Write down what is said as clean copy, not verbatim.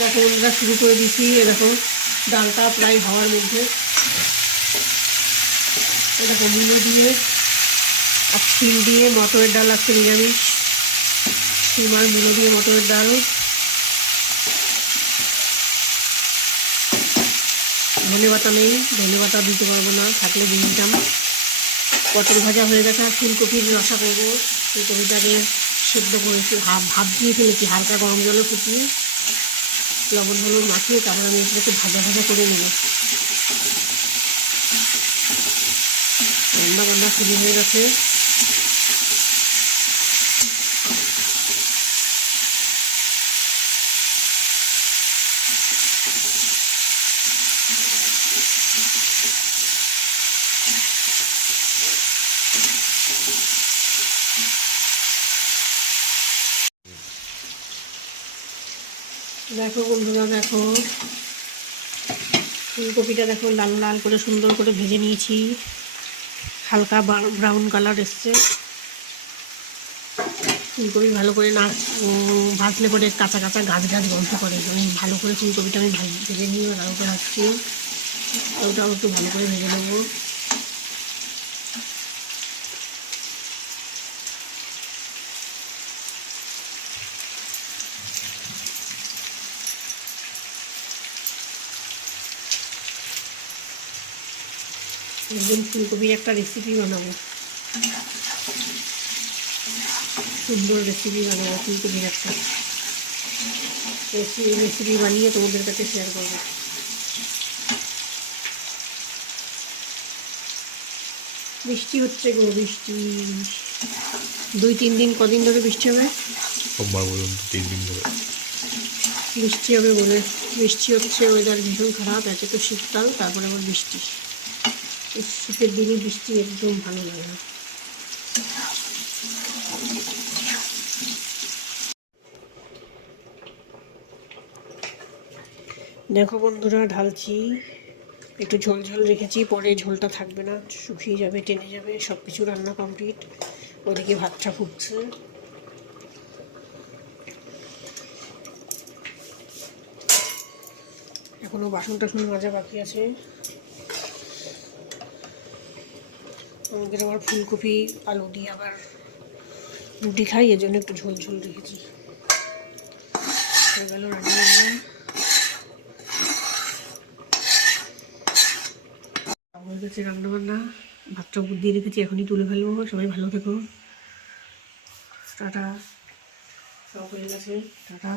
দেখো বন্ধুরা শুরু করে দিচ্ছি। দেখো ডালটা প্রায় হওয়ার মধ্যে। দেখো মুলো দিয়ে আর শিম দিয়ে মটরের ডাল আছে, নিরামিষ শিম আর মুলো দিয়ে মটরের ডাল। ধনে পাতা নেই, ধনে পাতা দিতে পারবো না, থাকলে দিয়ে দিতাম। পটল ভাজা হয়ে গেছে, আর ফুলকপির রসা করবো। ফুলকপিটাকে সেদ্ধ করেছি, ভাপ দিয়ে ফেলেছি হালকা গরম জলে ফুটিয়ে, লবণ হলুদ মাখিয়ে তারপরে আমি এগুলোকে ভাজা ভাজা করে নেব। রান্না বান্না শুরু হয়ে গেছে। দেখো বন্ধুরা, দেখো ফুলকপিটা দেখো লাল লাল করে সুন্দর করে ভেজে নিয়েছি, হালকা ব্রাউন কালার এসছে। ফুলকপি ভালো করে না ভাজলে পরে কাঁচা কাঁচা গাছ গাছ গন্ধ করে। আমি ভালো করে ফুলকপিটা আমি ভেজে নিয়ে আলুটা ভাজছি, আলুটাও একটু ভালো করে ভেজে নেবো। একদিন ফুলকপির একটা রেসিপি বানাবো, সুন্দর রেসিপি বানাবো ফুলকপির একটা রেসিপি বানিয়ে তোমাদের কাছে শেয়ার করবো। বৃষ্টি হচ্ছে গো, বৃষ্টি 2-3 দিন। কদিন ধরে বৃষ্টি হবে? সোমবার পর্যন্ত 3 দিন ধরে বৃষ্টি হবে বলে। বৃষ্টি হচ্ছে, ওয়েদার ভীষণ খারাপ। একে তো শীতকাল, তারপরে আবার বৃষ্টি। শীতের দিনে বৃষ্টি একদম ভালো লাগে না। দেখো বন্ধুরা, ঢালছি। একটু ঝোল ঝোল রেখেছি, পরে ঝোলটা থাকবে না, শুকিয়ে যাবে, টেনে যাবে। সব কিছু রান্না কমপ্লিট, ওদিকে ভাতটা ফুটছে। এখনো বাসন টাসন মাজা বাকি আছে। আমাদের আবার ফুলকপি আলু দিয়ে আবার রুটি খাই, এর জন্য একটু ঝোল ঝোল রেখেছি। হয়ে গেল রান্না বান্না। হয়ে গেছে রান্না বান্না, ভাতটা উপর দিয়ে রেখেছি, এখনই তুলে ফেলবো। সবাই ভালো থেকো, টাটা। সব হয়ে গেছে, টাটা।